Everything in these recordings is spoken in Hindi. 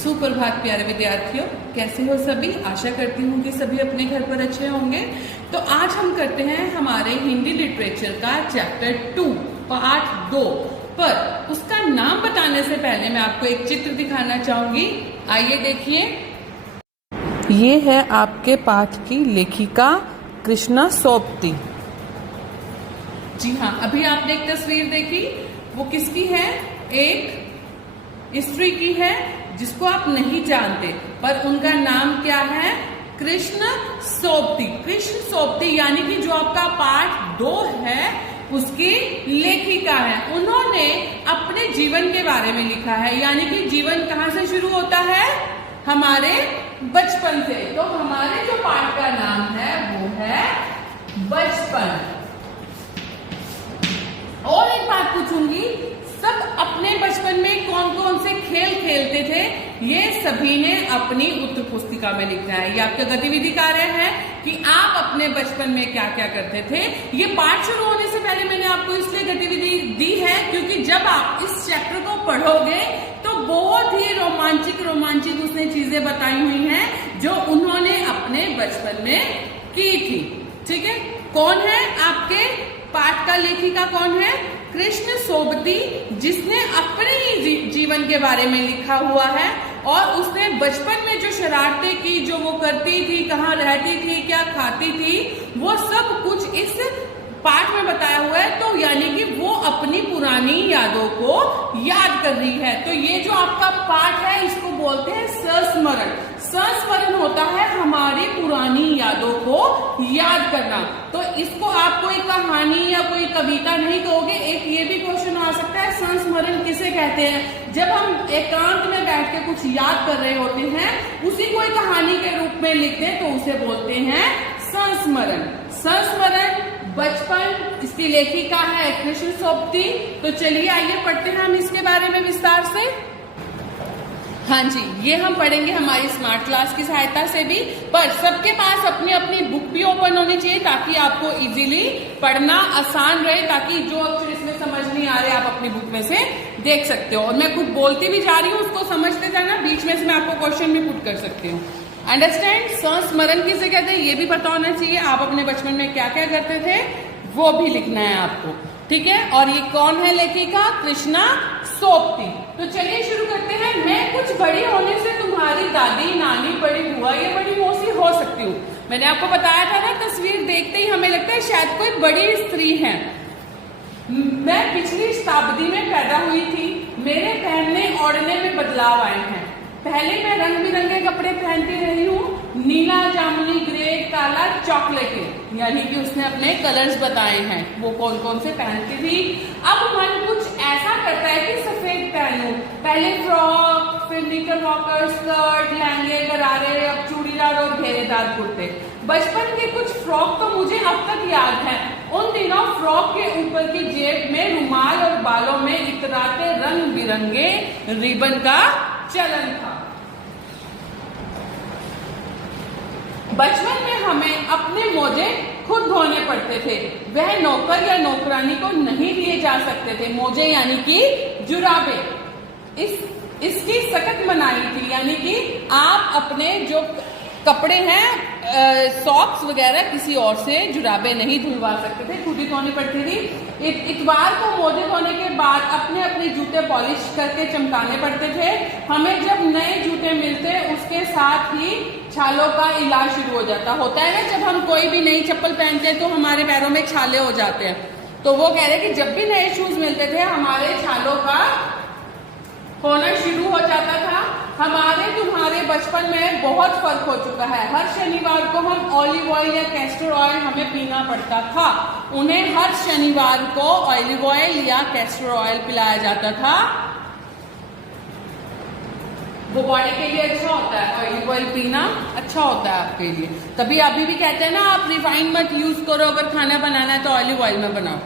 सुप्रभात प्यारे विद्यार्थियों, कैसे हो सभी। आशा करती हूँ कि सभी अपने घर पर अच्छे होंगे। तो आज हम करते हैं हमारे हिंदी लिटरेचर का चैप्टर 2 पार्ट 2 पर। उसका नाम बताने से पहले मैं आपको एक चित्र दिखाना चाहूंगी। आइए देखिए, ये है आपके पाठ की लेखिका कृष्णा सोबती। जी हाँ, अभी आपने एक तस्वीर देखी, वो किसकी है? एक स्त्री की है जिसको आप नहीं जानते, पर उनका नाम क्या है? कृष्ण सोबती। कृष्ण सोबती यानी कि जो आपका पाठ 2 है उसकी लेखिका है। उन्होंने अपने जीवन के बारे में लिखा है, यानी कि जीवन कहाँ से शुरू होता है? हमारे बचपन से। तो हमारे जो पाठ का नाम है वो है बचपन। और एक बात पूछूंगी, सब अपने बचपन में कौन कौन से खेल खेलते थे? ये सभी ने अपनी उत्तर पुस्तिका में लिखा है। ये आपका गतिविधि कार्य है कि आप अपने बचपन में क्या क्या करते थे। ये पाठ शुरू होने से पहले मैंने आपको इसलिए गतिविधि दी है क्योंकि जब आप इस चैप्टर को पढ़ोगे तो बहुत ही रोमांचिक उसने चीजें बताई हुई हैं जो उन्होंने अपने बचपन में की थी। ठीक है, कौन है आपके पाठ का लेखिका? कौन है? कृष्ण सोबती, जिसने अपने ही जीवन के बारे में लिखा हुआ है और उसने बचपन में जो शरारतें की, जो वो करती थी, कहाँ रहती थी, क्या खाती थी, वो सब कुछ इस पाठ में बताया हुआ है। तो यानी कि वो अपनी पुरानी यादों को याद कर रही है। तो ये जो आपका पाठ है इसको बोलते हैं संस्मरण। संस्मरण होता है हमारी पुरानी यादों को याद करना। तो इसको आप कोई कहानी या कोई कविता नहीं कहोगे। एक ये भी क्वेश्चन आ सकता है, संस्मरण किसे कहते हैं? जब हम एकांत में बैठ के कुछ याद कर रहे होते हैं, उसी कोई कहानी के रूप में लिखते हैं तो उसे बोलते हैं संस्मरण। संस्मरण बचपन, इसकी लेखिका है कृष्ण सोबती। तो चलिए आइए पढ़ते हैं हम इसके बारे में विस्तार से। हाँ जी, ये हम पढ़ेंगे हमारी स्मार्ट क्लास की सहायता से भी, पर सबके पास अपनी अपनी बुक भी ओपन होनी चाहिए ताकि आपको इजीली पढ़ना आसान रहे, ताकि जो अक्षर इसमें समझ नहीं आ रहे आप अपनी बुक में से देख सकते हो। और मैं खुद बोलती भी जा रही हूँ, उसको समझते जाना, बीच में से मैं आपको क्वेश्चन भी पुट कर सकती हूँ। अंडरस्टैंड? संस्मरण किसे कहते हैं ये भी पता होना चाहिए। आप अपने बचपन में क्या क्या करते थे वो भी लिखना है आपको। ठीक है, और ये कौन है लेखिका? कृष्णा सोबती। तो चलिए शुरू करते हैं। मैं कुछ बड़ी होने से तुम्हारी दादी, नानी, बड़ी बुआ या बड़ी मौसी हो सकती हूँ। मैंने आपको बताया था ना, तस्वीर देखते ही हमें लगता है शायद कोई बड़ी स्त्री है। मैं पिछली शताब्दी में पैदा हुई थी। मेरे पहनने ओढ़ने में बदलाव आए हैं। पहले मैं रंग बिरंगे कपड़े पहनती रही हूँ, नीला, जामुनी, ग्रे, काला, चॉकलेटी, यानी कि उसने अपने कलर्स बताए हैं वो कौन कौन से पहनती थी। अब मन कुछ ऐसा करता है कि सफेद पहनूं। पहले फ्रॉक, फिर निकरबॉकर, स्कर्ट, लहंगे, गरारे, अब चूड़ीदार और घेरेदार कुर्ते। बचपन के कुछ फ्रॉक तो मुझे अब तक याद है। उन दिनों फ्रॉक के ऊपर की जेब में रुमाल और बालों में इतराते रंग बिरंगे रिबन का चलन था। बचपन में हमें अपने मोजे खुद धोने पड़ते थे। वह नौकर या नौकरानी को नहीं दिए जा सकते थे। मोजे यानी कि जुराबे। इसकी सख्त मनाही थी, यानी कि आप अपने जो कपड़े हैं, सॉक्स वगैरह, किसी और से जुराबे नहीं धुलवा सकते थे, खुद ही धोनी पड़ती थी। इतवार को मोजे धोने के बाद अपने अपने जूते पॉलिश करके चमकाने पड़ते थे। हमें जब नए जूते मिलते उसके साथ ही छालों का इलाज शुरू हो जाता। होता है ना, जब हम कोई भी नई चप्पल पहनते हैं तो हमारे पैरों में छाले हो जाते हैं। तो वो कह रहे कि जब भी नए शूज मिलते थे हमारे छालों का होना शुरू हो जाता था। हमारे तुम्हारे बचपन में बहुत फर्क हो चुका है। हर शनिवार को हम ऑलिव ऑयल या कैस्टर ऑयल हमें पीना पड़ता था। उन्हें हर शनिवार को ऑलिव ऑयल या कैस्टर ऑयल पिलाया जाता था। वो बॉडी के लिए अच्छा होता है, ऑलिव ऑयल पीना अच्छा होता है आपके लिए। तभी अभी भी कहते हैं ना, आप रिफाइंड मत यूज करो, अगर खाना बनाना है तो ऑलिव ऑयल में बनाओ।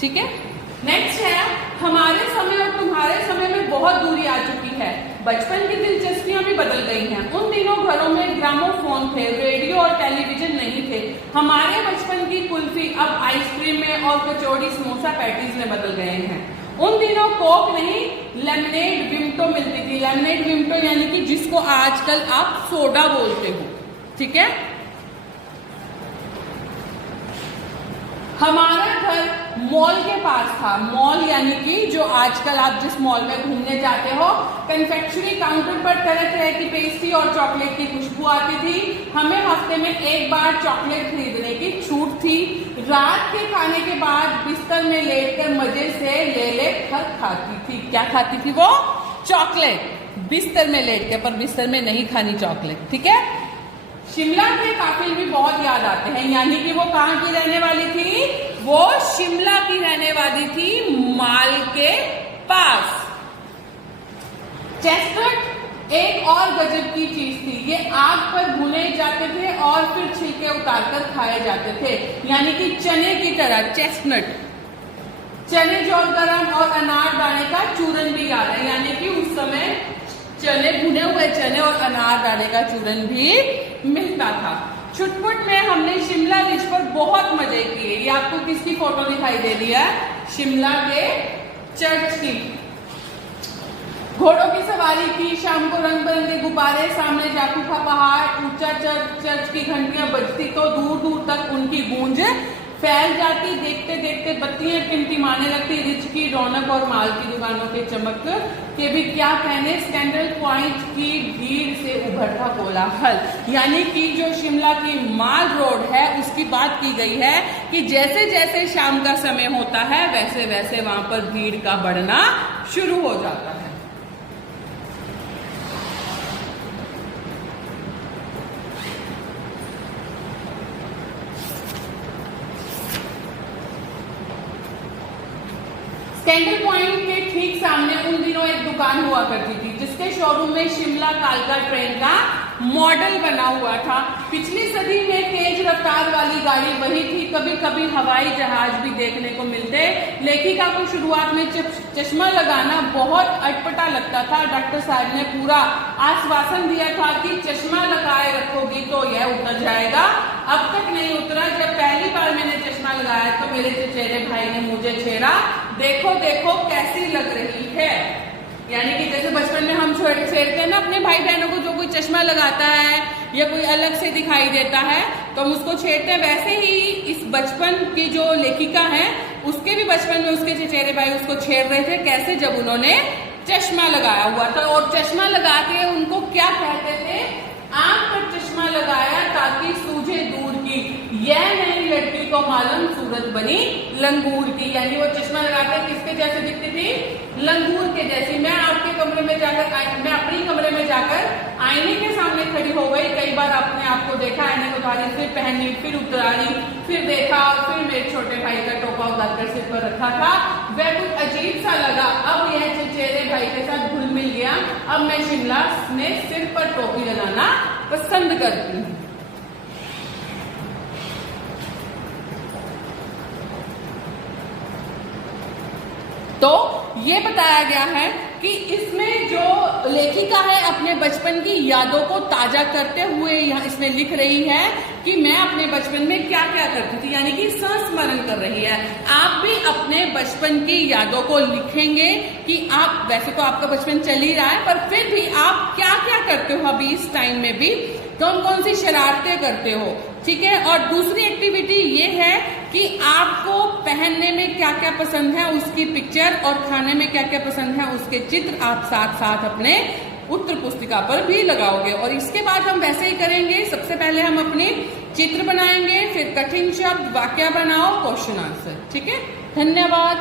ठीक है, नेक्स्ट है, हमारे समय और तुम्हारे समय में बहुत दूरी आ चुकी है। बचपन की दिलचस्पियां भी बदल गई हैं। उन दिनों घरों में ग्रामोफोन थे, रेडियो और टेलीविजन नहीं थे। हमारे बचपन की कुल्फी अब आइसक्रीम में और कचौड़ी, समोसा, पैटीज में बदल गए हैं। उन दिनों कोक नहीं, लेमनेड विम्टो मिलती थी। लेमनेड विम्टो यानी कि जिसको आजकल आप सोडा बोलते हो, ठीक है। हमारा घर मॉल के पास था। मॉल यानी कि जो आजकल आप जिस मॉल में घूमने जाते हो, कन्फेक्शनरी काउंटर पर तरह तरह की पेस्ट्री और चॉकलेट की खुशबू आती थी। हमें हफ्ते में एक बार चॉकलेट खरीदने की छूट थी। रात के खाने के बाद बिस्तर में लेटकर मजे से ले खाती थी। क्या खाती थी वो? चॉकलेट। बिस्तर में लेट के, पर बिस्तर में नहीं खानी चॉकलेट, ठीक है। शिमला के काफिल भी बहुत याद आते हैं, यानी कि वो कहाँ की रहने वाली थी? वो शिमला की रहने वाली थी, माल के पास। चेस्टनट एक और गजब की चीज थी। ये आग पर भुने जाते थे और फिर छिलके उतारकर खाए जाते थे, यानी कि चने की तरह। चेस्टनट, चने जो गरम और अनार दाने का चूरन भी याद है, यानी कि उस समय चने, भुने हुए चने और अनार दाने का चूरन भी मिलता था। छुटपुट में हमने शिमला रिज पर बहुत मजे किए। ये आपको किसकी फोटो दिखाई दे रही है? शिमला के चर्च की। घोड़ों की सवारी की, शाम को रंग बिरंगे गुब्बारे, सामने जाकू का पहाड़, ऊंचा चर्च की घंटियां बजती तो दूर दूर तक उनकी गूंज फैल जाती। देखते देखते बत्तियां टिमटिमाने लगती। रिच की रौनक और माल की दुकानों के चमक के भी क्या कहने। स्कैंडल पॉइंट की भीड़ से उभरता कोलाहल, यानी कि जो शिमला की माल रोड है उसकी बात की गई है कि जैसे जैसे शाम का समय होता है वैसे वैसे वहां पर भीड़ का बढ़ना शुरू हो जाता है। स्कैंडल पॉइंट के ठीक सामने उन दिनों एक दुकान हुआ करती थी जिसके शोरूम में शिमला कालका ट्रेन का मॉडल बना हुआ था। पिछली सदी में तेज रफ्तार वाली गाड़ी वही थी। कभी कभी हवाई जहाज भी देखने को मिलते। लेखिका को शुरुआत में चश्मा लगाना बहुत अटपटा लगता था। डॉक्टर साहब ने पूरा आश्वासन दिया था कि चश्मा लगाए रखोगी तो यह उतर जाएगा। अब तक नहीं उतरा। जब पहली बार मैंने चश्मा लगाया तो मेरे चचेरे भाई ने मुझे छेड़ा, देखो देखो कैसी लग रही है। यानी कि जैसे बचपन में हम छेड़ते हैं ना अपने भाई बहनों को, जो कोई चश्मा लगाता है या कोई अलग से दिखाई देता है तो हम उसको छेड़ते हैं, वैसे ही इस बचपन की जो लेखिका है उसके भी बचपन में उसके चचेरे भाई उसको छेड़ रहे थे। कैसे? जब उन्होंने चश्मा लगाया हुआ था। और चश्मा लगा के उनको क्या कहते थे? आंख पर चश्मा लगाया ताकि सूझे दूर की, यह नहीं लड़की को मालूम सूरत बनी लंगूर की। यानी वो चश्मा लगाकर किसके जैसे दिखती थी? लंगूर के जैसी। मैं आपके कमरे में जाकर, मैं अपनी कमरे में जाकर आईने के सामने खड़ी हो गई। कई बार अपने आप को देखा, आईने को उतारी, फिर पहनी, फिर उतारी, फिर देखा, फिर मेरे छोटे भाई का टोपा उतारकर सिर पर रखा था। वह कुछ अजीब सा लगा। अब यह चचेरे भाई के साथ घुल मिल गया। अब मैं शिमला में सिर पर टोपी लगाना पसंद करती हूँ। तो ये बताया गया है कि इसमें जो लेखिका है अपने बचपन की यादों को ताजा करते हुए यहाँ इसमें लिख रही है कि मैं अपने बचपन में क्या क्या करती थी, यानी कि संस्मरण कर रही है। आप भी अपने बचपन की यादों को लिखेंगे कि आप, वैसे तो आपका बचपन चल ही रहा है, पर फिर भी आप क्या क्या करते हो अभी इस टाइम में भी, कौन कौन सी शरारतें करते हो, ठीक है। और दूसरी एक्टिविटी ये है कि आपको पहनने में क्या क्या पसंद है उसकी पिक्चर और खाने में क्या क्या पसंद है उसके चित्र आप साथ साथ अपने उत्तर पुस्तिका पर भी लगाओगे। और इसके बाद हम वैसे ही करेंगे। सबसे पहले हम अपने चित्र बनाएंगे, फिर कठिन शब्द, वाक्य बनाओ, क्वेश्चन आंसर, ठीक है। धन्यवाद।